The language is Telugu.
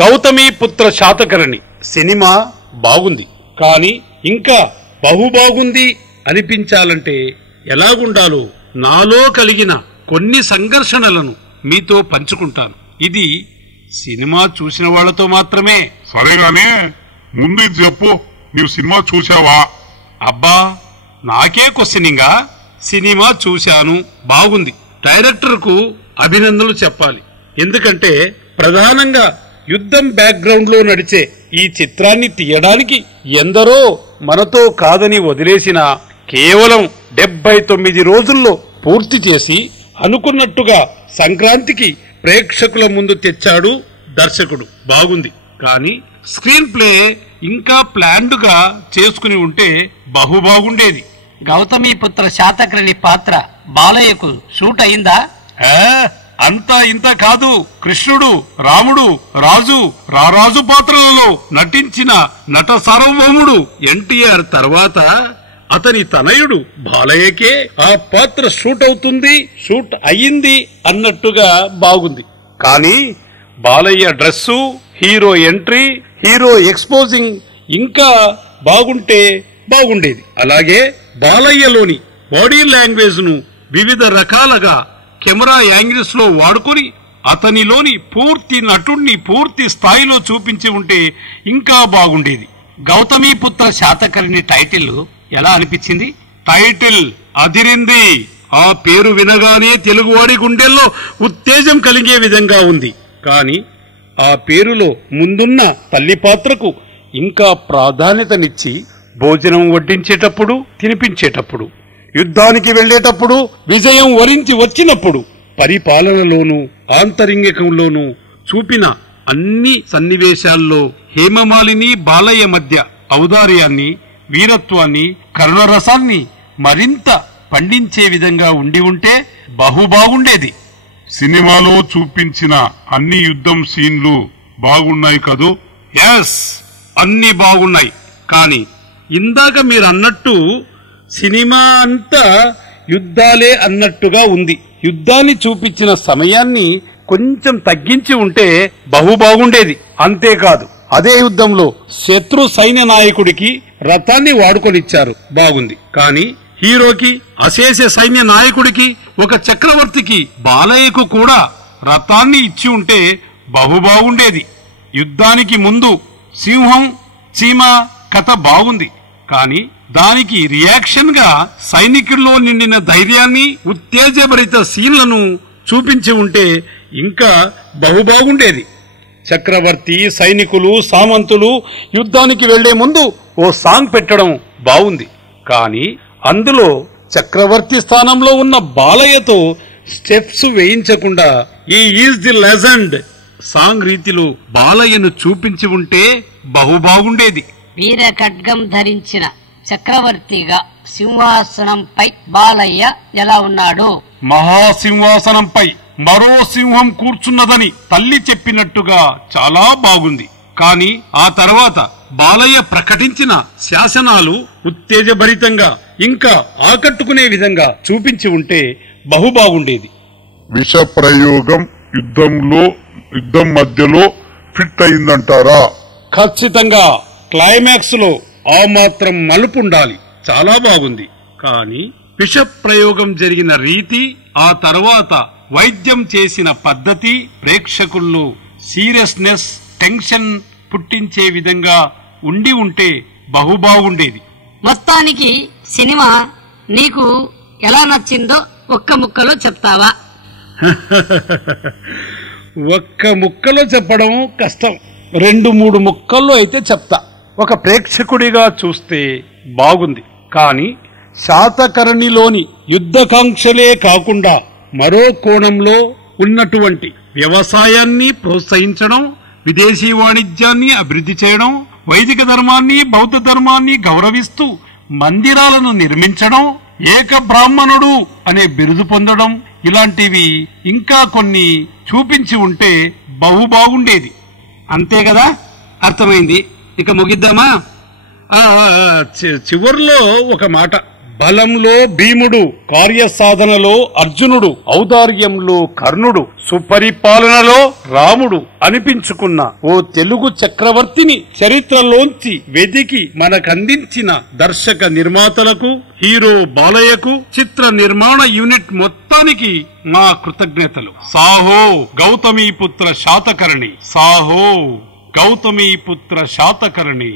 గౌతమీపుత్ర శాతకర్ణి సినిమా బాగుంది, కానీ ఇంకా బాగుంది అనిపించాలంటే ఎలాగుండాలో నాలో కలిగిన కొన్ని సంఘర్షణలను మీతో పంచుకుంటాను. ఇది సినిమా చూసిన వాళ్లతో మాత్రమే. సరేగానే ముందు చెప్పు, నీవు సినిమా చూశావా? అబ్బా, నాకే క్వశ్చనింగా? సినిమా చూశాను, బాగుంది. డైరెక్టర్ కు అభినందనలు చెప్పాలి. ఎందుకంటే ప్రధానంగా యుద్ధం బ్యాక్గ్రౌండ్ లో నడిచే ఈ చిత్రాన్ని తీయడానికి ఎందరో మనతో కాదని వదిలేసిన కేవలం 79 రోజుల్లో పూర్తి చేసి అనుకున్నట్టుగా సంక్రాంతికి ప్రేక్షకుల ముందు తెచ్చాడు దర్శకుడు. బాగుంది, కానీ స్క్రీన్ ప్లే ఇంకా ప్లాన్డ్ గా చేసుకుని ఉంటే బాగుండేది. గౌతమీపుత్ర శాతకర్ణి పాత్ర బాలయ్యకు షూట్ అయిందా? అంతా ఇంత కాదు. కృష్ణుడు, రాముడు, రాజు, రారాజు పాత్రలలో నటించిన నట సార్వభౌముడు ఎన్టీఆర్ తర్వాత అతని తనయుడు బాలయ్యకే ఆ పాత్ర షూట్ అయ్యింది అన్నట్టుగా బాగుంది. కానీ Balayya dress, hero entry, hero exposing ఇంకా బాగుంటే బాగుండేది. అలాగే బాలయ్యలోని బాడీ లాంగ్వేజ్ ను వివిధ రకాలుగా కెమెరా యాంగిల్స్ లో వాడుకుని అతనిలోని పూర్తి నటుణ్ణి పూర్తి స్థాయిలో చూపించి ఉంటే ఇంకా బాగుండేది. గౌతమీపుత్ర శాతకర్ణి టైటిల్ ఎలా అనిపించింది? టైటిల్ అదిరింది. ఆ పేరు వినగానే తెలుగువాడి గుండెల్లో ఉత్తేజం కలిగే విధంగా ఉంది. కానీ ఆ పేరులో ముందున్న తల్లి పాత్రకు ఇంకా ప్రాధాన్యతనిచ్చి భోజనం వడ్డించేటప్పుడు, తినిపించేటప్పుడు, యుద్ధానికి వెళ్లేటప్పుడు, విజయం వరించి వచ్చినప్పుడు, పరిపాలనలోనూ ఆంతరింగికంలోనూ చూపిన అన్ని సన్నివేశాల్లో హేమమాలిని బాలయ్య మధ్య ఔదార్యాన్ని, వీరత్వాన్ని, కరుణరసాన్ని మరింత పండించే విధంగా ఉంటే బాగుండేది. సినిమాలో చూపించిన అన్ని యుద్ధం సీన్లు బాగున్నాయి కదూ? ఎస్, అన్ని బాగున్నాయి. కానీ ఇందాక మీరన్నట్టు సినిమా అంతా యుద్ధాలే అన్నట్టుగా ఉంది. యుద్ధాన్ని చూపించిన సమయాన్ని కొంచెం తగ్గించి ఉంటే బాగుండేది. అంతేకాదు, అదే యుద్ధంలో శత్రు సైన్య నాయకుడికి రథాన్ని వాడుకొనిచ్చారు, బాగుంది. కానీ హీరోకి, అశేష సైన్య నాయకుడికి, ఒక చక్రవర్తికి, బాలయ్యకు కూడా రథాన్ని ఇచ్చి ఉంటే బాగుండేది. యుద్ధానికి ముందు సింహం చీమ కథ బాగుంది. కానీ దానికి రియాక్షన్ గా సైనికుల్లో నిండిన ధైర్యాన్ని, ఉత్తేజభరిత సీన్లను చూపించి ఉంటే ఇంకా బాగుండేది. చక్రవర్తి, సైనికులు, సామంతులు యుద్ధానికి వెళ్లే ముందు ఓ సాంగ్ పెట్టడం బాగుంది. కానీ అందులో చక్రవర్తి స్థానంలో ఉన్న బాలయ్యతో స్టెప్స్ వేయించకుండా ఈ ఈజ్ ది లెజెండ్ సాంగ్ రీతిలో బాలయ్యను చూపించి ఉంటే బాగుండేది. వీర ఖడ్గం ధరించిన చక్రవర్తిగా సింహాసనంపై బాలయ్య ఎలా ఉన్నాడు? మహాసింహాసనంపై మరో సింహం కూర్చున్నదని తల్లి చెప్పినట్టుగా చాలా బాగుంది. కానీ ఆ తర్వాత బాలయ్య ప్రకటించిన శాసనాలు ఉత్తేజభరితంగా ఇంకా ఆకట్టుకునే విధంగా చూపించి ఉంటే బాగుండేది. విష ప్రయోగం యుద్ధం మధ్యలో ఫిట్ అయిందంటారా? ఖచ్చితంగా. క్లైమాక్స్ లో ఆ మాత్రం మలుపుండాలి. చాలా బాగుంది. కానీ విష ప్రయోగం జరిగిన రీతి, ఆ తర్వాత వైద్యం చేసిన పద్ధతి ప్రేక్షకుల్లో సీరియస్నెస్, టెన్షన్ పుట్టించే విధంగా ఉంటే బాగుండేది. మొత్తానికి సినిమా నీకు ఎలా నచ్చిందో ఒక్క ముక్కలో చెప్తావా? ఒక్క ముక్కలో చెప్పడం కష్టం. 2-3 ముక్కల్లో అయితే చెప్తా. ఒక ప్రేక్షకుడిగా చూస్తే బాగుంది. కానీ శాతకర్ణిలోని యుద్ధకాంక్షలే కాకుండా మరో కోణంలో ఉన్నటువంటి వ్యవసాయాన్ని ప్రోత్సహించడం, విదేశీ వాణిజ్యాన్ని అభివృద్ధి చేయడం, వైదిక ధర్మాన్ని, బౌద్ధ ధర్మాన్ని గౌరవిస్తూ మందిరాలను నిర్మించడం, ఏక బ్రాహ్మణుడు అనే బిరుదు పొందడం, ఇలాంటివి ఇంకా కొన్ని చూపించి ఉంటే బాగుండేది. అంతే కదా? అర్థమైంది. ఇక ముగిద్దామా? చివర్లో ఒక మాట, బలంలో భీముడు, కార్యసాధనలో అర్జునుడు, ఔదార్యంలో కర్ణుడు, సుపరిపాలనలో రాముడు అనిపించుకున్న ఓ తెలుగు చక్రవర్తిని చరిత్రలోంచి వెదికి మనకందించిన దర్శక నిర్మాతలకు, హీరో బాలయ్యకు, చిత్ర నిర్మాణ యూనిట్ మొత్తానికి మా కృతజ్ఞతలు. సాహో గౌతమీపుత్ర శాతకర్ణి, సాహో గౌతమీపుత్ర శాతకర్ణి.